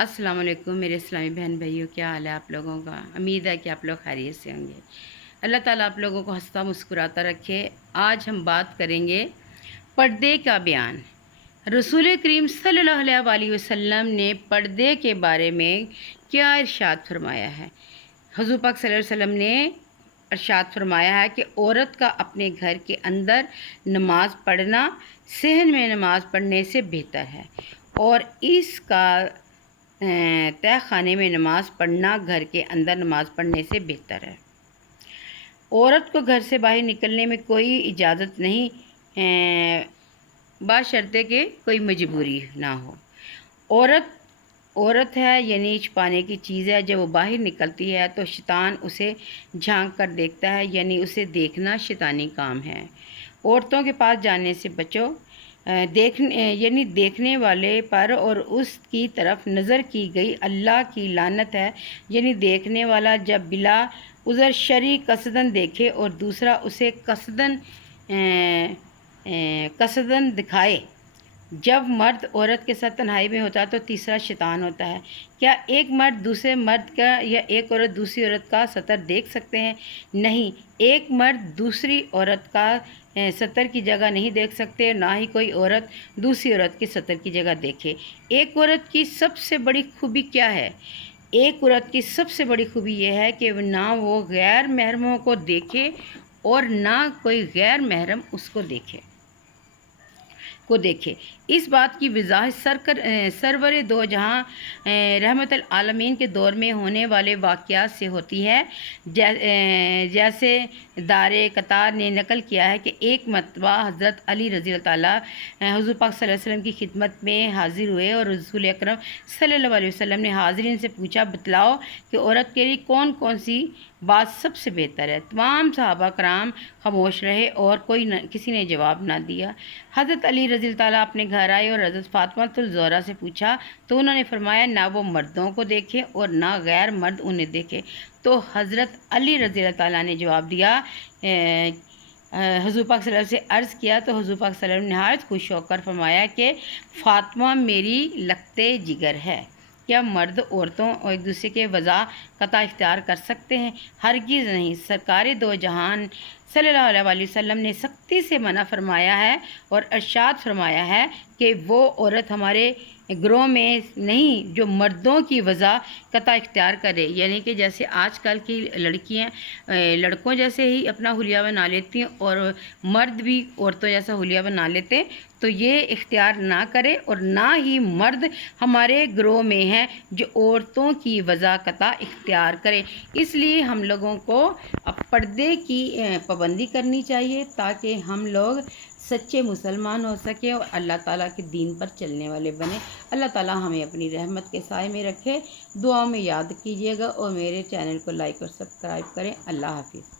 अस्सलाम वालेकुम मेरे इस्लामी बहन भाइयों, क्या हाल है आप लोगों का। उम्मीद है कि आप लोग खैरियत से होंगे। अल्लाह ताला आप लोगों को हंसता मुस्कुराता रखे। आज हम बात करेंगे पर्दे का बयान। रसूल करीम सल्लल्लाहु अलैहि वसल्लम ने पर्दे के बारे में क्या इरशाद फरमाया है। हुज़ूर पाक सल्लल्लाहु अलैहि वसल्लम ने इरशाद फरमाया है कि औरत का अपने घर के अंदर नमाज पढ़ना सहन में नमाज पढ़ने से बेहतर है, और इसका तय खाने में नमाज पढ़ना घर के अंदर नमाज पढ़ने से बेहतर है। औरत को घर से बाहर निकलने में कोई इजाज़त नहीं, बशर्ते कि कोई मजबूरी ना हो। औरत है यानी छुपाने की चीज़ है। जब वो बाहर निकलती है तो शैतान उसे झांक कर देखता है, यानी उसे देखना शैतानी काम है। औरतों के पास जाने से बचो। यानी देखने वाले पर और उसकी तरफ नज़र की गई अल्लाह की लानत है। यानी देखने वाला जब बिला उज़र शरी कसदन देखे और दूसरा उसे कसदन दिखाए। जब मर्द औरत के साथ तन्हाई में होता है तो तीसरा शैतान होता है। क्या एक मर्द दूसरे मर्द का या एक औरत दूसरी औरत का सतर देख सकते हैं? नहीं, एक मर्द दूसरी औरत का सतर की जगह नहीं देख सकते, ना ही कोई औरत दूसरी औरत के सतर की जगह देखे। एक औरत की सबसे बड़ी खूबी क्या है? एक औरत की सबसे बड़ी खूबी यह है कि ना वो गैर महरमों को देखे और ना कोई गैर महरम उसको देखे। इस बात की वजाहत सरवर दो जहाँ रहमतुल आलमीन के दौर में होने वाले वाक़यात से होती है। जैसे दारे कतार ने नकल किया है कि एक मरतबा हज़रत अली रज़ी अल्लाह ताला हुज़ूर पाक सल्लल्लाहु अलैहि वसल्लम की खिदमत में हाजिर हुए और रसूल अकरम सल्लल्लाहु अलैहि वसल्लम ने हाज़रीन से पूछा, बतलाओ कि औरत के लिए कौन कौन सी बात सबसे बेहतर है। तमाम सहाबा कराम खामोश रहे और किसी ने जवाब ना दिया। हज़रत अली रज़ी अल्लाह ताला अपने घर आए और हज़रत फ़ातिमातुल ज़ोहरा से पूछा तो उन्होंने फरमाया, ना वो मर्दों को देखे और ना गैर मर्द उन्हें देखे। तो हज़रत अली रज़ी अल्लाह ताला ने जवाब दिया, हुज़ूर पाक सल्लल्लाहु अलैहि वसल्लम से अर्ज़ किया तो हुज़ूर पाक सल्लल्लाहु अलैहि वसल्लम ने नहायत खुश होकर फरमाया कि फ़ातिमा मेरी लखते जिगर है। क्या मर्द औरतों और एक दूसरे के वज़ा कता इख्तियार कर सकते हैं? हरगिज़ नहीं। सरकार दो जहान सल्लल्लाहु अलैहि वसल्लम ने सख्ती से मना फरमाया है और इरशाद फरमाया है कि वो औरत हमारे ग्रोह में नहीं जो मर्दों की वज़ा कता इख्तियार करे। यानी कि जैसे आजकल की लड़कियां लड़कों जैसे ही अपना हुलिया बना लेती हैं और मर्द भी औरतों जैसा हुलिया बना लेते हैं, तो ये इख्तियार ना करे। और ना ही मर्द हमारे ग्रोह में हैं जो औरतों की वज़ा कता इख्तियार करे। इसलिए हम लोगों को पर्दे की पाबंदी करनी चाहिए ताकि हम लोग सच्चे मुसलमान हो सकें और अल्लाह ताला के दीन पर चलने वाले बने। अल्लाह ताला हमें अपनी रहमत के साए में रखे। दुआ में याद कीजिएगा और मेरे चैनल को लाइक और सब्सक्राइब करें। अल्लाह हाफिज़।